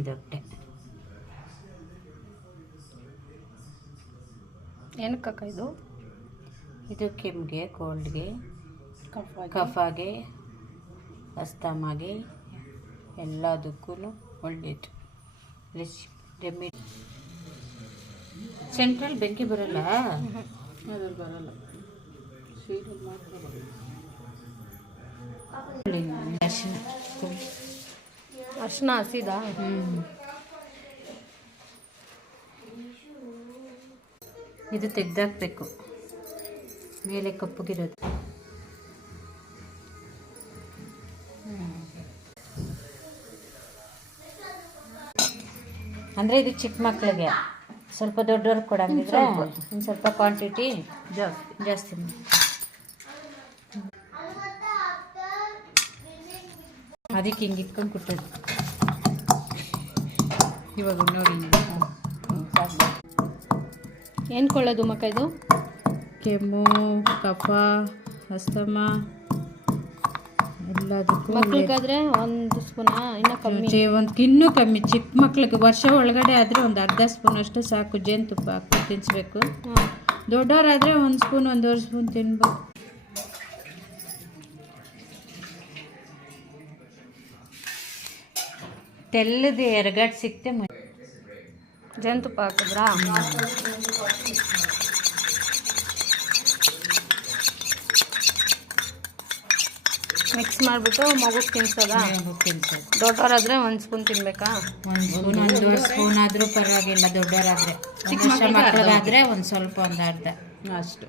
ಇದು ಹೊಟ್ಟೆ. ಏನಕ್ಕಕ್ಕ ಇದು? ಇದು ಕೆಮ್ಮಿಗೆ, ಕೋಲ್ಡ್ಗೆ, ಕಫಾಗೆ, ಅಸ್ತಮಾಗೆ ಎಲ್ಲದಕ್ಕೂ ಒಳ್ಳೆಯದು. ರೆಮಿಡಿ. ಸೆಂಟ್ರಲ್ ಬೆಂಕಿ ಬರಲ್ಲ, ಅದ್ರಲ್ಲಿ ಬರಲ್ಲ, ಸೀರಲ್ಲಿ ಮಾತ್ರ ಬರಲ್ಲ. ಅರ್ಶಿನ ಹಸಿದಾ? ಇದು ತೆಗ್ದಾಕ್ಬೇಕು, ಮೇಲೆ ಕಪ್ಪಗಿರೋದು. ಅಂದರೆ ಇದು ಚಿಕ್ಕ ಮಕ್ಕಳಿಗೆ, ಸ್ವಲ್ಪ ದೊಡ್ಡವ್ರಿಗೆ ಕೊಡಂಗಿದ್ರೆ ಒಂದು ಸ್ವಲ್ಪ ಕ್ವಾಂಟಿಟಿ ಜಾಸ್ತಿ ಮಾಡಿ. ಅದಕ್ಕೆ ಹಿಂಗೆ ಇಟ್ಕೊಂಡು ಕುಟ್ಟೋದು. ಇವಾಗ ನೋಡಿ ಏನು ಕೊಳ್ಳೋದು ಮಕ್ಕ ಇದು? ಕೆಮ್ಮು, ಕಫ, ಅಸ್ತಮ ಎಲ್ಲದಕ್ಕೂ. ಮಕ್ಳಿಗಾದ್ರೆ 1 ಸ್ಪೂನಾ? ಇನ್ನೂ ಕಮ್ಮಿ? ಇನ್ನೂ ಕಮ್ಮಿ. ಚಿಕ್ಕ ಮಕ್ಳಿಗೆ ವರ್ಷ ಒಳಗಡೆ ಆದರೆ ಒಂದು ಅರ್ಧ ಸ್ಪೂನ್ ಅಷ್ಟು ಸಾಕು. ಜೇನುತುಪ್ಪ ಹಾಕಿ ತಿನ್ನಿಸ್ಬೇಕು. ದೊಡ್ಡವರಾದರೆ 1 ಸ್ಪೂನ್ 1.5 ಸ್ಪೂನ್ ತಿನ್ಬೇಕು. ತೆಲ್ಲದು 2 ಸಿಕ್ತೆ. ಜೇನುತುಪ್ಪ ಹಾಕಿದ್ರಾ? ಮಿಕ್ಸ್ ಮಾಡಿಬಿಟ್ಟು ಮಗುಗೆ ತಿನ್ಸೋದಾ? ತಿನ್ಸೋದು. ದೊಡ್ಡವರಾದರೆ 1 ಸ್ಪೂನ್ ತಿನ್ಬೇಕಾ? 1 ಸ್ಪೂನ್ 1.5 ಸ್ಪೂನ್ ಆದರೂ ಪರವಾಗಿಲ್ಲ. ದೊಡ್ಡವರಾದರೆ, ಚಿಕ್ಕ ಮಕ್ಕಳಾದರೆ ಒಂದು ಸ್ವಲ್ಪ, ಒಂದು ಅರ್ಧ ಅಷ್ಟು.